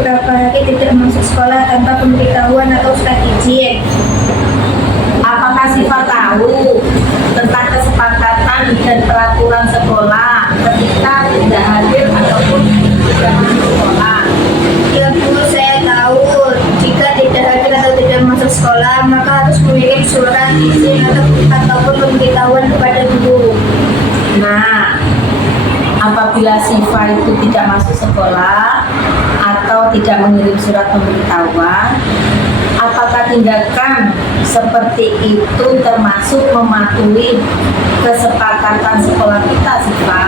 beberapa hari tidak masuk sekolah tanpa pemberitahuan atau surat izin. Apakah Syifa tahu tentang kesepakatan dan peraturan sekolah ketika tidak hadir ataupun tidak masuk sekolah? Ya Bu, saya tahu jika tidak hadir atau tidak masuk sekolah maka harus mengirim surat izin ataupun pemberitahuan kepada guru. Nah, apabila Syifa itu tidak masuk sekolah atau tidak mengirim surat pemberitahuan, apakah tindakan seperti itu termasuk mematuhi kesepakatan sekolah kita, Syifa?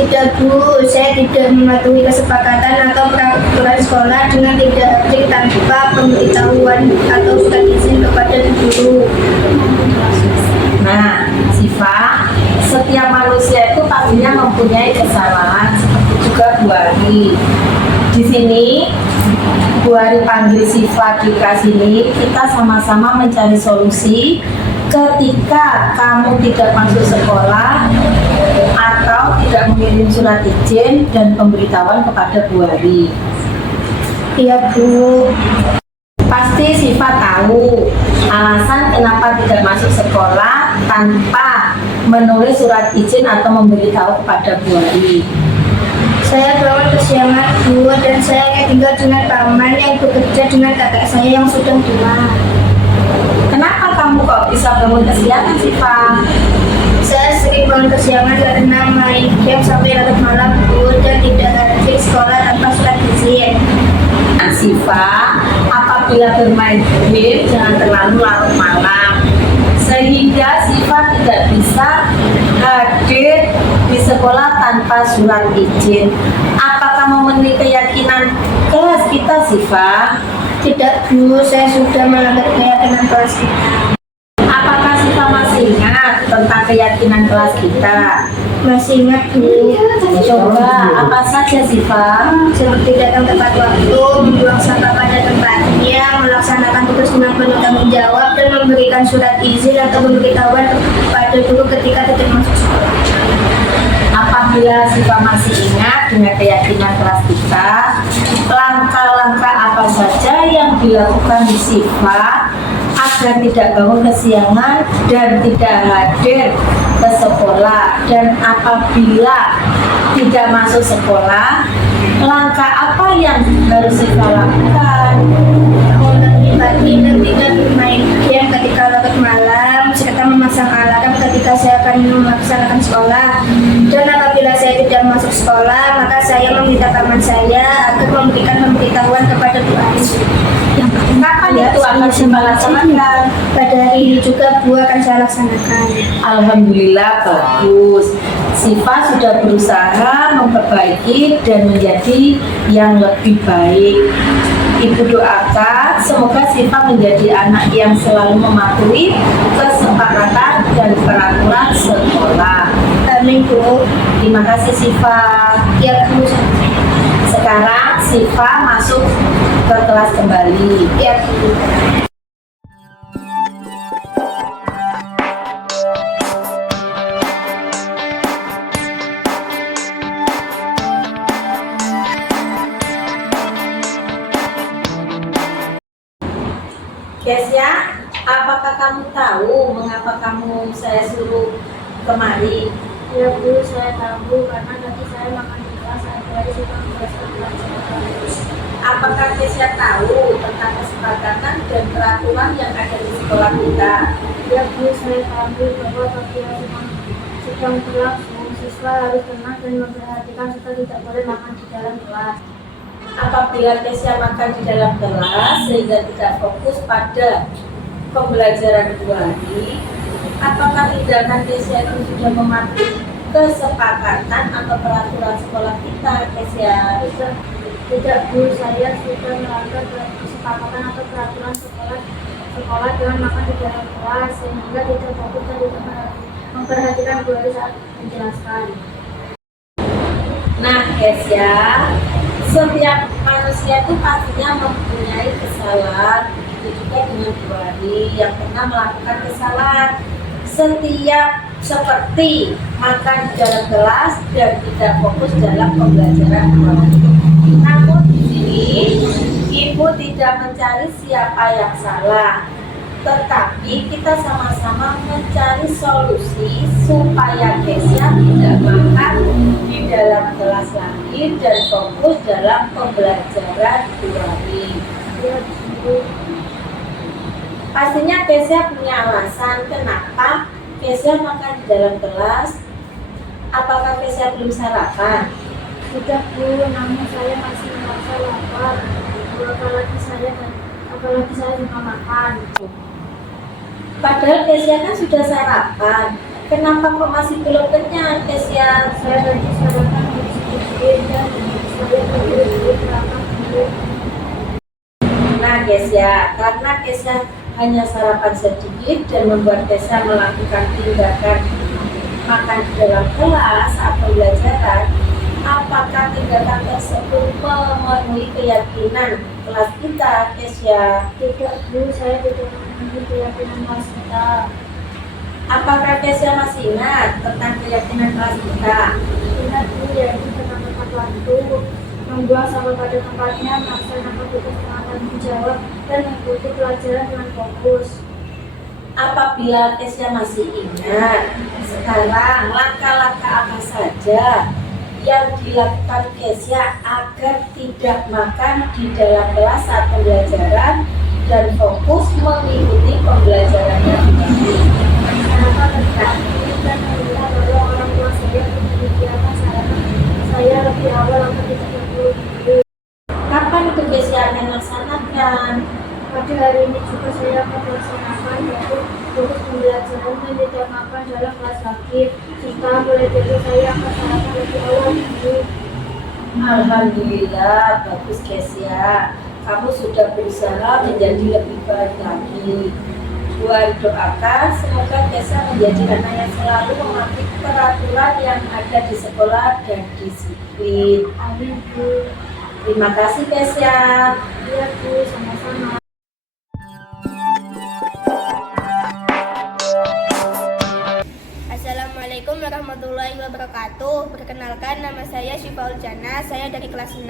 Tidak Bu, saya tidak mematuhi kesepakatan atau peraturan sekolah dengan tidak hadir tanpa pemberitahuan atau surat izin kepada guru. Nah, Syifa, setiap manusia itu pastinya mempunyai kesalahan, seperti juga Bu Ari. Di sini Bu Ari panggil Syifa di kelas ini, kita sama-sama mencari solusi ketika kamu tidak masuk sekolah atau tidak mengirim surat izin dan pemberitahuan kepada Bu Ari. Iya Bu. Pasti Syifa tahu alasan kenapa tidak masuk sekolah tanpa menulis surat izin atau memberitahu kepada Bu Ari. Saya bangun kesiangan Bu dan saya tinggal dengan paman yang bekerja dengan kakak saya yang sudah tua. Kenapa kamu kok bisa bangun kesiangan, Syifa? Saya sering bangun kesiangan karena main game sampai larut malam Bu dan tidak hadir sekolah tanpa surat izin. Nah, Syifa, apabila bermain game jangan terlalu larut malam sehingga Syifa tidak bisa hadir di sekolah tanpa surat izin. Apakah memenuhi keyakinan kelas kita, Syifa? Tidak Bu, saya sudah melanggar keyakinan kelas kita. Apakah Syifa masih ingat tentang keyakinan kelas kita? Masih ingat Bu? Coba, apa saja Syifa? Seperti datang tepat waktu, membuang sampah pada tempatnya, melaksanakan tugas dengan penuh tanggung jawab, dan memberikan surat izin atau pemberitahuan kepada guru ketika tidak masuk sekolah. Apabila Syifa masih ingat dengan keyakinan kelas kita, langkah-langkah apa saja yang dilakukan di Syifa agar tidak bangun kesiangan dan tidak hadir ke sekolah, dan apabila tidak masuk sekolah, langkah apa yang harus Syifa lakukan? Membangun pagi dan tidak bermain game ketika larut malam, serta memasang alarm ketika saya akan melaksanakan sekolah. Dan apabila saya tidak masuk sekolah, maka saya meminta paman saya agar memberikan pemberitahuan kepada Bu Ari. Kapan itu akan Syifa laksanakan? Pada hari ini juga Bu akan saya laksanakan. Alhamdulillah, bagus. Syifa sudah berusaha memperbaiki dan menjadi yang lebih baik. Ibu doakan semoga Syifa menjadi anak yang selalu mematuhi kesepakatan dan peraturan sekolah. Amin Bu. Terima kasih Syifa. Ya Bu. Sekarang Syifa masuk ke kelas kembali. Ya Bu. Kesia, apakah kamu tahu mengapa saya suruh kemari? Ya Bu, saya tahu karena tadi saya makan di kelas ada suka pelajaran. Apakah Kesia tahu tentang kesepakatan dan peraturan yang ada di sekolah kita? Ya Bu, saya tahu bahwa apabila sedang berlangsung, siswa harus tenang dan memperhatikan serta tidak boleh makan di dalam kelas. Apabila Kesia makan di dalam kelas sehingga tidak fokus pada pembelajaran Bu Ari, apakah tindakan Kesia itu sudah mematuhi kesepakatan atau peraturan sekolah kita, Kesia? Tidak Bu, saya sudah melanggar kesepakatan atau peraturan sekolah dengan makan di dalam kelas sehingga tidak fokus dan tidak memperhatikan Bu Ari saat menjelaskan. Nah, Kesia, setiap manusia itu pastinya mempunyai kesalahan. Begitu juga dengan Bu Ari yang pernah melakukan kesalahan. Setiap seperti makan di dalam kelas dan tidak fokus dalam pembelajaran Bu Ari. Namun di sini Ari, Ibu tidak mencari siapa yang salah, tetapi kita sama-sama mencari solusi supaya Kesya tidak makan di dalam kelas lagi dan fokus dalam pembelajaran Bu Ari. Pastinya Kesya punya alasan kenapa Kesya makan di dalam kelas. Apakah Kesya belum sarapan? Sudah Bu, namun saya masih merasa lapar. Apalagi saya juga makan. Padahal Kesya kan sudah sarapan. Kenapa kok masih belum kenyang, Kesya? Saya tadi sarapan sedikit dan saya berdiri makan dulu. Nah, Kesya, karena Kesya hanya sarapan sedikit dan membuat Kesya melakukan tindakan makan di dalam kelas saat pembelajaran, apakah tindakan tersebut memenuhi keyakinan kelas kita, Kesya? Tidak Bu, saya tidak memiliki keyakinan kelas kita. Apakah Kesya masih ingat tentang keyakinan kelas kita? Ingat Bu, yaitu tentang tepat waktu, membuang sampah pada tempatnya, melaksanakan tugas dengan tanggung jawab, dan mengikuti pelajaran dengan fokus. Apabila Kesya masih ingat, sekarang langkah-langkah apa saja yang dilakukan Kesya agar tidak makan di dalam kelas saat pembelajaran dan fokus mengikuti pembelajarannya kembali? Sarapan terakhir dan meminta bahwa orang tua saya untuk menyediakan sarapan saya lebih awal agar tidak terburu-buru. Kapan itu Kesya akan laksanakan? Pada hari ini juga saya akan melaksanakan yaitu fokus pembelajaran dan tidak makan dalam kelas lagi. Serta mulai besok saya akan sarapan lebih awal dulu. Alhamdulillah, bagus Kesya. Kamu sudah berusaha menjadi lebih baik lagi. Buat doakan semoga Kesya menjadi anak yang selalu mematuhi peraturan yang ada di sekolah dan disiplin. Amin Bu. Terima kasih Kesya. Iya Bu, sama-sama. Assalamualaikum warahmatullahi wabarakatuh. Perkenalkan, nama saya Syifaul Jannah, saya dari kelas 6.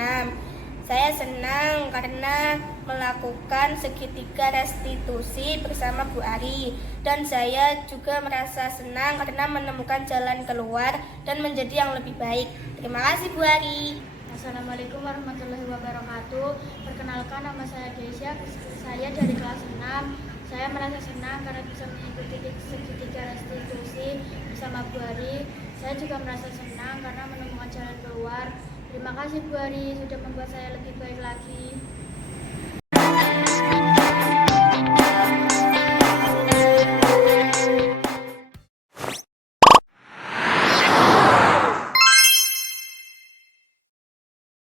Saya senang karena melakukan segitiga restitusi bersama Bu Ari. Dan saya juga merasa senang karena menemukan jalan keluar dan menjadi yang lebih baik. Terima kasih Bu Ari. Assalamualaikum warahmatullahi wabarakatuh. Perkenalkan, nama saya Desya, saya dari kelas 6. Saya merasa senang karena bisa mengikuti segitiga restitusi bersama Bu Ari. Saya juga merasa senang karena menemukan jalan keluar. Terima kasih Bu Ari sudah membuat saya lebih baik lagi.